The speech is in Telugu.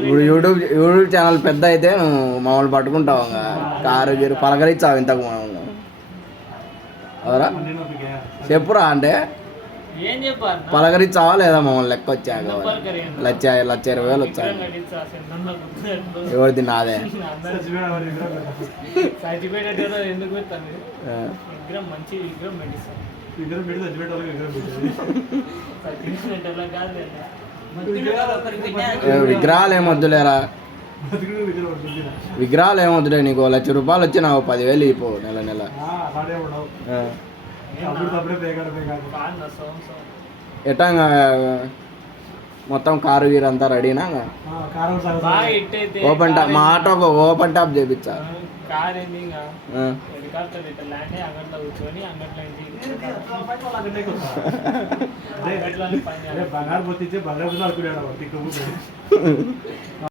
ఇప్పుడు యూట్యూబ్ ఛానల్ పెద్ద అయితే నువ్వు మమ్మల్ని పట్టుకుంటావు కారు గీరు పలకరించావు ఇంతకు మమ్మల్ని అవరా చెప్పురా అంటే ఏం చెప్పారు పలకరించావా లేదా మమ్మల్ని లెక్క వచ్చాక 1,20,000 వచ్చాయి ఎవరిది నాదే ఎందుకు విగ్రహం మంచి విగ్రహం పెట్టిస్తాను విగ్రహాలు ఏమొద్దులేరా విగ్రహాలు ఏమొద్దులే నీకు ₹1,00,000 వచ్చి నాకు 10,000 ఇపో నెల నెల ఎట్టా మొత్తం కారు గీరు అంతా రెడీనా ఓపెన్ టాప్ మా ఆటోకి ఓపెన్ టాప్ చేయించా కార్ ఏంది అంగట్లో కూర్చొని బంగారు